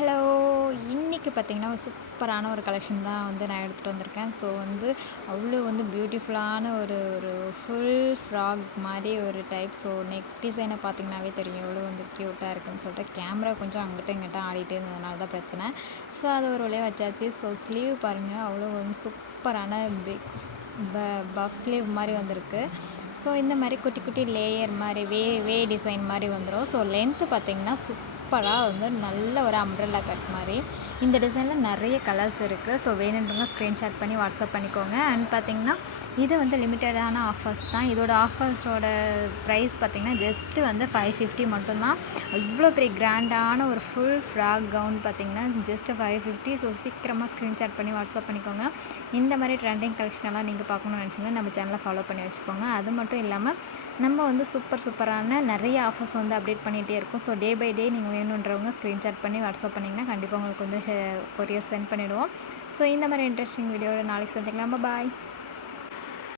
Hello! இன்னைக்கு பார்த்தீங்கன்னா, ஒரு சூப்பரான ஒரு கலெக்ஷன் தான் நான் எடுத்துகிட்டு வந்திருக்கேன். ஸோ அவ்வளோ பியூட்டிஃபுல்லான ஒரு ஒரு ஃபுல் ஃப்ராக் மாரி ஒரு டைப். ஸோ நெக் டிசைனை பார்த்தீங்கன்னாவே தெரியும் எவ்வளோ க்யூட்டாக இருக்குன்னு சொல்லிட்டு. கேமரா கொஞ்சம் அங்கிட்டும் இங்கிட்டும் ஆடிட்டே இருந்ததுனால தான் பிரச்சனை. ஸோ அது ஒரு வழியா வச்சாச்சு. ஸோ ஸ்லீவ் பாருங்கள், அவ்வளோ சூப்பரான பிக் பஃப் ஸ்லீவ் மாரி வந்திருக்கு. ஸோ இந்த மாதிரி குட்டி குட்டி லேயர் மாதிரி வே டிசைன் மாதிரி வந்துடும். ஸோ லென்த்து பார்த்திங்கன்னா சூப்பராக நல்ல ஒரு அம்ப்ரெல்லா கட் மாதிரி. இந்த டிசைனில் நிறைய கலர்ஸ் இருக்குது. ஸோ வேணுன்றவங்க ஸ்க்ரீன்ஷாட் பண்ணி வாட்ஸ்அப் பண்ணிக்கோங்க. அண்ட் பார்த்திங்கன்னா இது லிமிட்டடான ஆஃபர்ஸ் தான். இதோட ஆஃபர்ஸோட ப்ரைஸ் பார்த்திங்கன்னா ஜஸ்ட்டு 550 மட்டும்தான். இவ்வளோ பெரிய கிராண்டான ஒரு ஃபுல் ஃப்ராக் கவுன் பார்த்திங்கன்னா ஜஸ்ட்டு 550. ஸோ சீக்கிரமாக ஸ்க்ரீன்ஷாட் பண்ணி வாட்ஸ்அப் பண்ணிக்கோங்க. இந்த மாதிரி ட்ரெண்டிங் கலெக்ஷனெல்லாம் நீங்கள் பார்க்கணுன்னு நினச்சிங்கன்னா நம்ம சேனலை ஃபாலோ பண்ணி வச்சுக்கோங்க. அது மட்டும் இல்லாமல் நம்ம சூப்பரான நிறைய ஆஃபர்ஸ் அப்டேட் பண்ணிகிட்டே இருக்கும். ஸோ டே பை டே நீங்கள் வேணுன்றவங்க ஸ்க்ரீன்ஷாட் பண்ணி வாட்ஸ்அப் பண்ணிங்கன்னா கண்டிப்பாக உங்களுக்கு கொரியர் சென்ட் பண்ணிவிடுவோம். ஸோ இந்த மாதிரி இன்ட்ரெஸ்டிங் வீடியோவில் நாளைக்கு சந்திக்கலாம். பாய்.